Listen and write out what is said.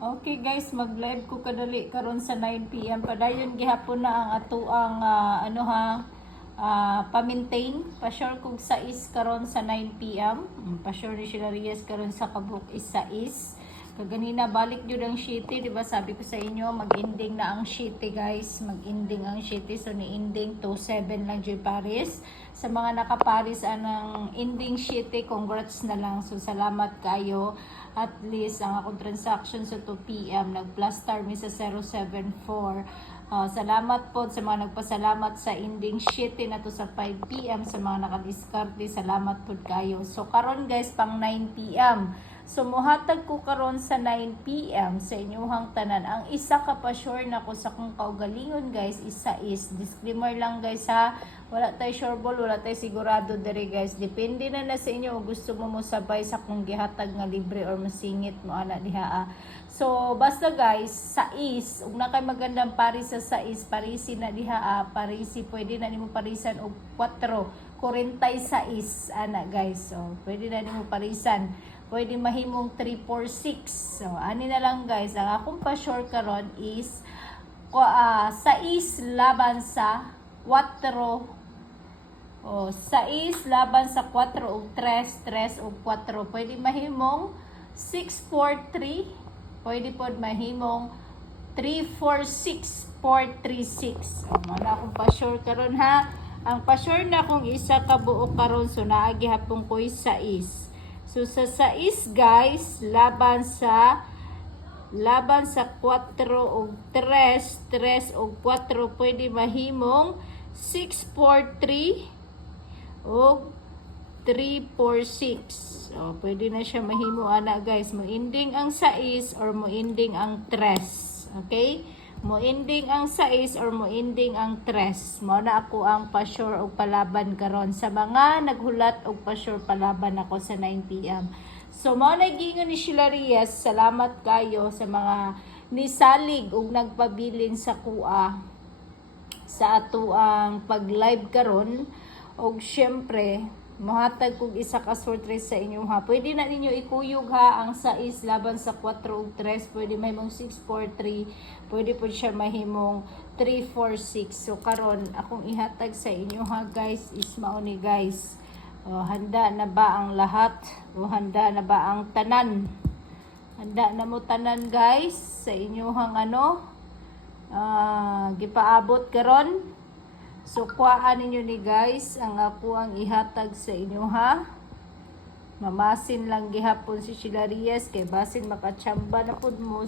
Okay guys, mag-live ko kadali karon sa 9 PM. Padayon gihapon na ang atuang pa-maintain. Pa-sure kog sa is karon sa 9 PM. Pa-sure ni sila Reyes karon sa kabuk is sa is. Kaganina balik jud ang shitty, di ba? Sabi ko sa inyo, mag-ending na ang shitty guys. Mag-ending ang shitty. So ni-ending to 7 lang jud Paris. Sa mga naka-Paris anang ending shitty, congrats na lang. So salamat kayo. At least ang akong transaction sa 2 PM nag-plus star mi sa 074. Salamat po sa mga nagpasalamat sa ending shitty na to sa 5 PM, sa mga nakadiskarte, salamat po kayo. So karon guys, pang 9 PM. So muhatag ko karon sa 9 PM sa inyong tanan. Ang isa ka pa sure na ko sa kung kaugalingon guys, isa is disclaimer lang guys ha. Wala tay sure ball, wala tay sigurado diri guys. Depende na sa inyo kung gusto mo sabay sa kung gihatag nga libre or masingit mo ana diha. So basta guys, sa is, ug na kay magandang paris sa is, parisi na diha parisi pwede na nimo parisan og 4, 46 ana guys. So pwede na nimo parisan. Pwede mahimong 346. So ani na lang guys, ang akong pa-sure karon is sa is laban sa 4. Sa is laban sa 4 ug 3, 3 ug 4. Pwede mahimong 643. Pwede pod mahimong 346, 436. Wala akong pa-sure karon ha. Ang pa-sure na kung isa ka buo karon, so naagi hapon ko sa is. So sa 6 guys, laban sa 4 ug 3, 3 ug 4 pwede mahimong 643 ug 346. So pwede na siya mahimo ana guys. Mo ending ang 6 or mo ending ang 3. Okay? Mo ending ang 6 or mo ending ang 3. Mao na ako ang pa-sure og palaban karon sa mga naghulat og pa-sure palaban ako sa 9 PM. So mao na gingon ni Sheila Reyes, salamat kayo sa mga nisalig og nagpabilin sa kuha sa ato ang pag-live karon. Og syempre mohatag kog isa ka sortress sa inyo ha. Pwede na ninyo ikuyog ha ang 6 laban sa 4 ug 3. Pwede mahimong 643. Pwede po siya mahimong 346. So karon akong ihatag sa inyo ha guys is mao ni guys. Handa na ba ang lahat? Handa na ba ang tanan? Handa na mo tanan guys sa inyohang gipaabot karon. So, kuhaan ninyo ni guys, ang ako ang ihatag sa inyo ha. Mamasin lang gihapon si Sheila Reyes, kay basin makachamba na pud mo.